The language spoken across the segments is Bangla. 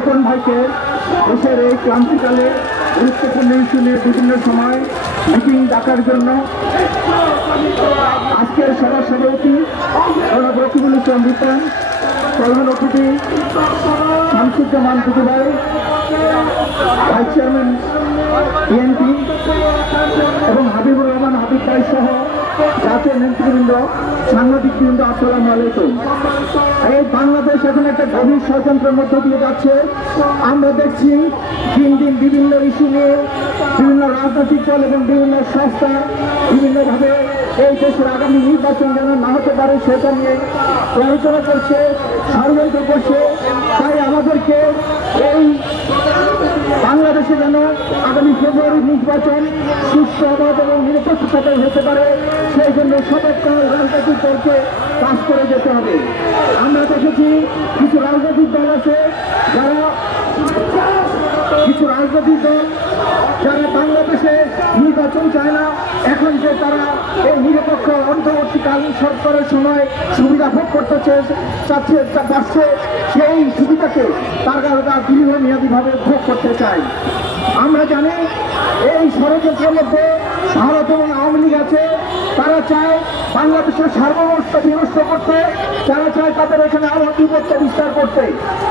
রিপন ভাইকে দেশের এই ক্রান্তিকালে গুরুত্বপূর্ণ ইস্যু নিয়ে বিভিন্ন সময় মিটিং ডাকার জন্য আজকের সভা সভাপতি জনাব রকিবুল প্রধান অতিথি শামসুজ্জামান ভাই ভাইস চেয়ারম্যান বিএনপি এবং হাবিবুর জাতীয় নেতৃবৃন্দ সাংবাদিকবৃন্দ আসসালামু আলাইকুম। এই বাংলাদেশ এখন একটা গভীর ষড়যন্ত্রের মধ্য দিয়ে যাচ্ছে। আমরা দেখছি দিন দিন বিভিন্ন ইস্যু নিয়ে বিভিন্ন রাজনৈতিক দল এবং বিভিন্ন সংস্থা বিভিন্নভাবে এই দেশের আগামী নির্বাচন যেন না হতে পারে, সেটা নিয়ে আলোচনা করছে, ষড়যন্ত্র করছে। তাই আমাদেরকে এই বাংলাদেশে যেন আগামী ফেব্রুয়ারি নির্বাচন সুস্থ এবং নিরপেক্ষতায় হতে পারে, সেই জন্য সতর্ক রাজনৈতিক দলকে কাজ করে যেতে হবে। আমরা দেখেছি কিছু রাজনৈতিক দল আছে যারা কিছু রাজনৈতিক দল যারা বাংলাদেশে নির্বাচন চায় না। এখন যে তারা এই নিরপেক্ষ অন্তর্বর্তীকালীন সরকারের সময় সুবিধা ভোগ করতে চাচ্ছে পারছে সেই সুবিধাকে তারা দীর্ঘমেয়াদীভাবে ভোগ করতে চায়। আমরা জানি এই ষড়যন্ত্রের মধ্যে ভারত এবং আওয়ামী লীগ আছে চায় বাংলাদেশের সার্বভৌমত্ব বিনষ্ট করতে, তারা চায় তাদের এখানে আরও বিপত্তি বিস্তার করতে।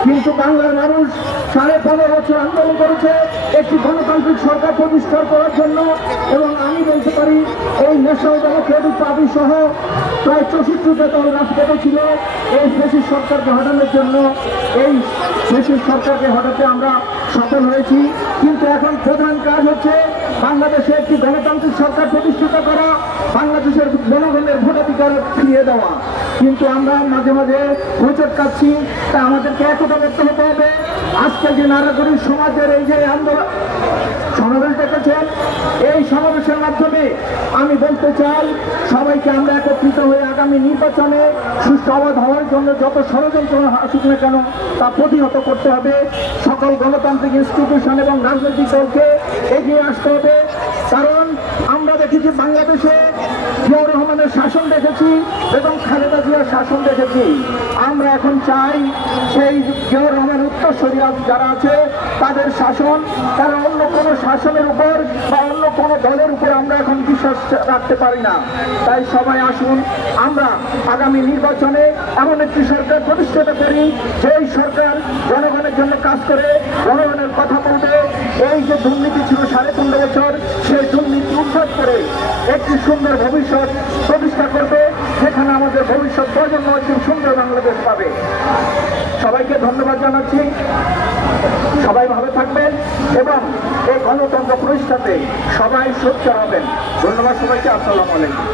কিন্তু বাংলার মানুষ সাড়ে পনেরো বছর আন্দোলন করেছে, একটি গণতান্ত্রিক সরকার প্রতিষ্ঠা করার জন্য, এবং আমি বলতে পারি, এই ন্যাশনাল ডেমোক্রেটিক পার্টি সহ প্রায় চৌষট্টিটা দল রাজপথে ছিল এই দেশের সরকারকে হটানোর জন্য। এই দেশের সরকারকে হটাতে আমরা সফল হয়েছি। কিন্তু এখন প্রধান কাজ হচ্ছে বাংলাদেশে একটি গণতান্ত্রিক সরকার প্রতিষ্ঠিত করা বাংলাদেশের জনগণের ভোটাধিকার ফিরিয়ে দেওয়া। কিন্তু আমরা মাঝে মাঝে হোঁচট কাচ্ছি তা আমাদেরকে একতা করতে হতে হবে। আজকে যে নারাগরী সমাজের এই যে আন্দোলন সমাবেশ ডেকেছেন এই সমাবেশের মাধ্যমে আমি বলতে চাই, সবাইকে আমরা একত্রিত হয়ে আগামী নির্বাচনে সুষ্ঠু অবাধ হওয়ার জন্য যত ষড়যন্ত্র আসুক না কেন, তা প্রতিহত করতে হবে। সকল গণতান্ত্রিক ইনস্টিটিউশন এবং রাজনৈতিক দলকে এগিয়ে আসতে হবে। কারণ আমরা দেখেছি বাংলাদেশে শাসন দেখেছি এবং খালেদা জিয়ার শাসন দেখেছি। আমরা এখন চাই সেই জিয়াউর রহমান উত্তরসূরিয়া যারা আছে, তাদের শাসন, তারা অন্য কোনো শাসনের উপর বা অন্য কোনো দলের উপর আমরা এখন বিশ্বাস রাখতে পারি না। তাই সবাই আসুন, আমরা আগামী নির্বাচনে এমন একটি সরকার প্রতিষ্ঠিত করি, যেই সরকার জনগণের জন্য কাজ করে, জনগণের কথা বলবে। এই যে একটি সুন্দর ভবিষ্যৎ প্রতিষ্ঠা করবে সেখানে আমাদের ভবিষ্যৎ প্রজন্ম একটি সুন্দর বাংলাদেশ পাবে। সবাইকে ধন্যবাদ জানাচ্ছি। সবাই ভালো থাকবেন এবং এই গণতন্ত্র প্রতিষ্ঠাতে সবাই সোচ্চার হবেন। ধন্যবাদ সবাইকে, আসসালামু আলাইকুম।